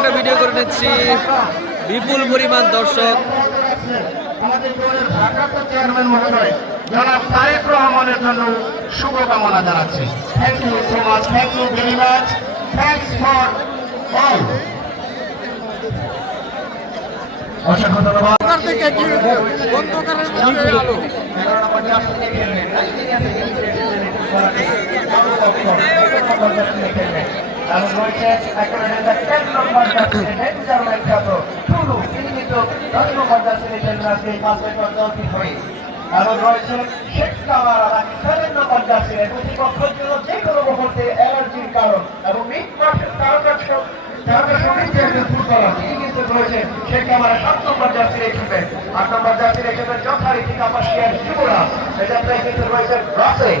একটা ভিডিও করে নিচ্ছি। বিপুল পরিমাণ দর্শক। জনাব তারেক রহমানের জন্য শুভকামনা জানাচ্ছি। Thank you so much thank you very much thanks for all অসংখ্য ধন্যবাদ। কারণ এই কারণ রয়েছে শেখ কামার সেভেন নম্বর জার্সি প্রতিপক্ষের জন্য যে কোনো মুহূর্তে অ্যালার্জির কারণ এবং মিট মাঠের তারকা তারকা সমিতি একজন ফুটবলার তিনি কিন্তু রয়েছে শেখ কামার সাত নম্বর জার্সি রেখেছেন আট নম্বর জার্সি রেখেছেন যথারীতি কাপাসিয়ার যুবরা এটা কিন্তু রয়েছে রসে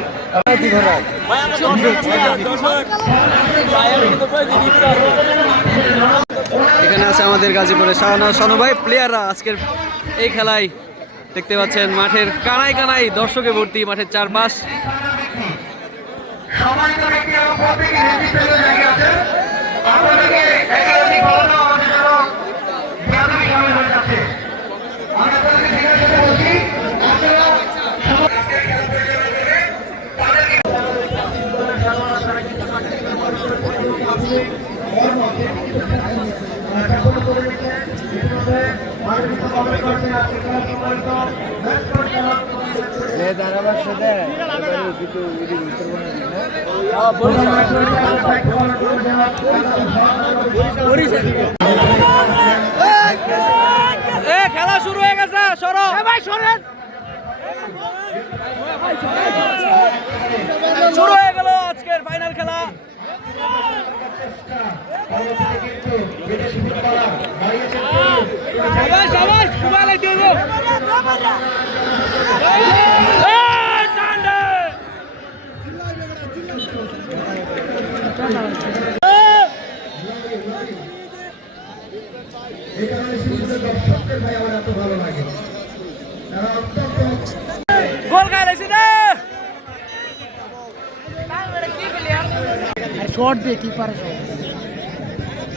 এখানে আছে আমাদের গাজীপুরে শাহানা শানু ভাই প্লেয়াররা আজকের এই খেলায় দেখতে পাচ্ছেন মাঠের কানায় কানায় দর্শকে ভর্তি, মাঠের চারপাশ। সম্মানিত এ খেলা শুরু হয়ে গেছে সরো। ভাই সরেন। শুরু হয়ে গেল আজকের ফাইনাল খেলা। সবাই সবাই সবাই লাগে দেবো এই কারণে সিরিজের দর্শকদের ভাই আমার এত ভালো লাগে তারা অত্যন্ত গোল না শর্ট দিয়ে কি পারে খেলাটা গুছাইতে হইব না দেখি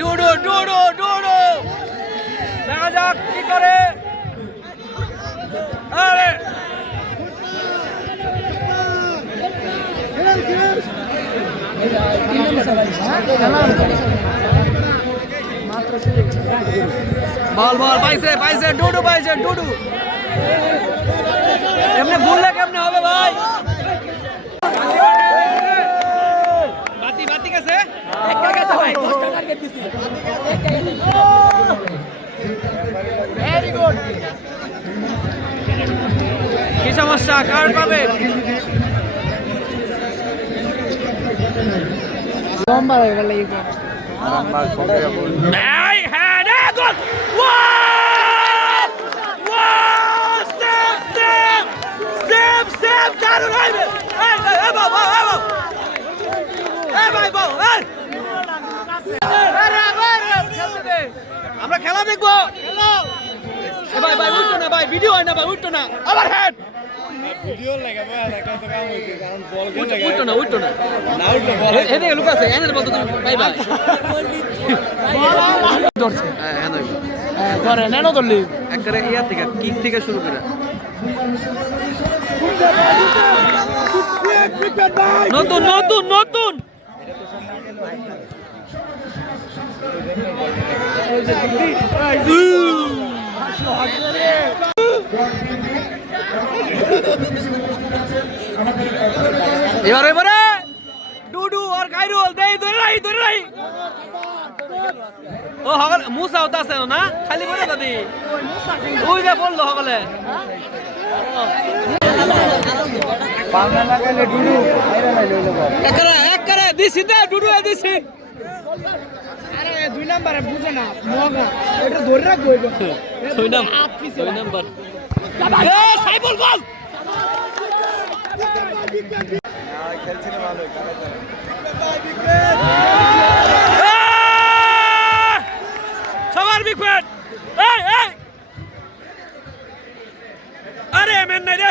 ডুডু ডুডু ডুডু দেখা যাক কি করে। আরে। বল বল, পাইছে পাইছে ডুডু পাইছে ডুডু এমনি ভুললে কেমনে হবে ভাই? বাতি বাতি গেছে? একটা গেছে ভাই দশটা টার্গেট দিছি ভেরি গুড কি সমস্যা? কার পাবে? লম্বা হয়ে গেল এই গোল। এই হ্যাঁ রে goal wow wow save save save save দারুণ হইবে এই এই, এই বাবা এই বাবা এই ভাই বাবা এই আরে, আরে, খেলতে দে। আমরা খেলা দেখব। এ ভাই ভাই উঠতো না ভাই ভিডিও হয় না ভাই উঠতো না। আবার হেড উঠতো না উঠতো না। এদিকে লুক আছে এনের বলতো তুমি ভাই ভাই ধরছে হ্যাঁ হ্যাঁ ধরে। নেনো ধরলি। একবারে ইয়া থেকে কিক থেকে শুরু করে। নতুন নতুন নতুন। এবার এবারে। ডুডু আর কাইরুল দেই ধরে রাই ধরে রাই ও হগল মুসা হতা আছে না? খালি করে দাদি। ওই যে বলল হগলে। একরা দিছি দে ডুডু এ দিছি। আরে দুই নাম্বারে বুঝে না মগা। ওটা ধরে রাখব ওইটা। দুই দুই নাম্বার। এ সাইবুল গোল! আহ! সবার বিকেট এই এই! আরে মেন নাই রে।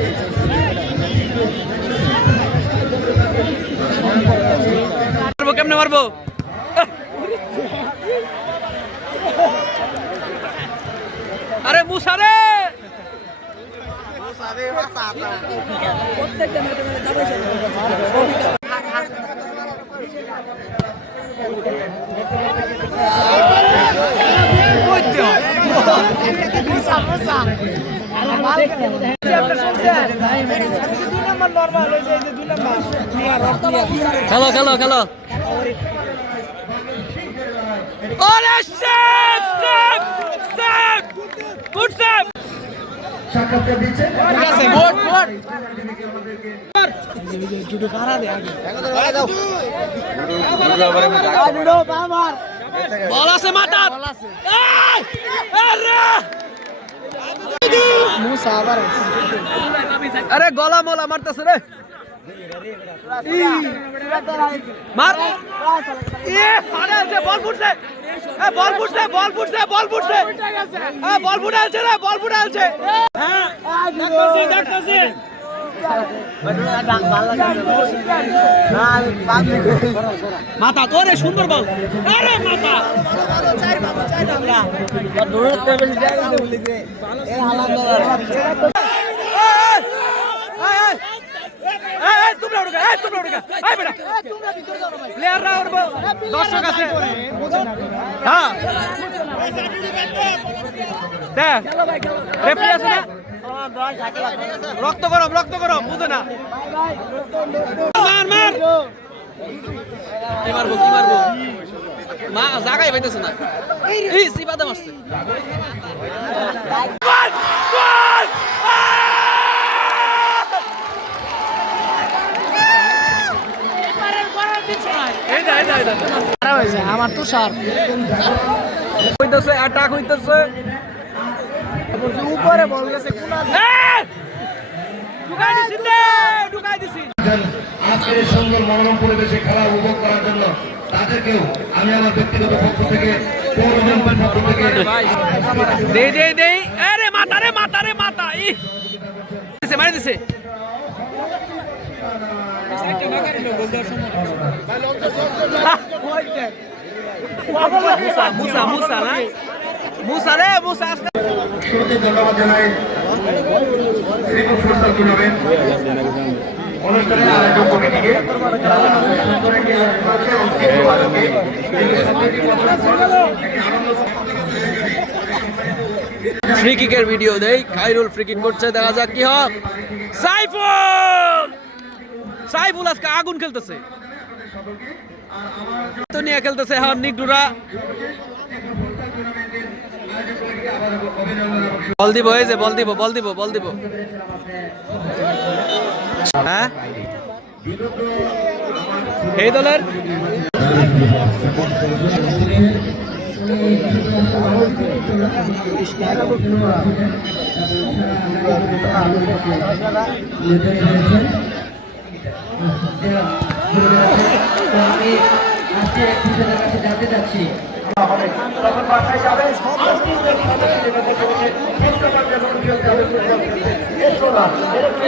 নাম্বার ক্লিয়ার রক ক্লিয়ার খেলো খেলো খেলো। সাক্ষাৎকার দিচ্ছেন ঠিক আছে বল মাথা! আরে! মুসা আবার আরে গলা মলা মারতেছে রে। আছে হ্যাঁ। মাথা তোরে সুন্দর বল। মাথা উঠে এই তোমরা উঠে এই বেটা প্লেয়াররা উঠবো দর্শক আছে হ্যাঁ দেখ রেফারি আছে না রক্ত গরম রক্ত গরম বুঝো না মার মার কি মারবো কি মারবো মা জাগাই পাইতেছে না এই সিপাতে মারছে খারাপ হয়েছে আমার তো সার হইতেছে অ্যাটাক হইতেছে। উপরে বল গেছে কোনা এই! ঢুকাই দিছি রে আজকের সুন্দর মনোরম পরিবেশে খেলা উপভোগ করার জন্য তাদেরকেও আমি আমার ব্যক্তিগত পক্ষ থেকে পৌর মেম্বার পক্ষ থেকে দে দে দে। আরে মাথা রে মাথা রে মাথা ই মারি দিছে মুসা মুসা মুসা না মুসা রে মুসা আজকে ফ্রি কিকের ভিডিও দেই খাইরুল ফ্রি কিক করছে দেখা যাক কি হয়। সাইফুল! সাইফুল আজকে আগুন খেলতেছে। তো নিয়ে খেলতেছে হ্যাঁ নিগডুরা বল দিব, এই যে বল দিব বল দিব বল দিব। হ্যাঁ? এই দলের? তখন বাসায় যাবে বিশ্বকাপ যখন খেলতে হবে এসো না এরকম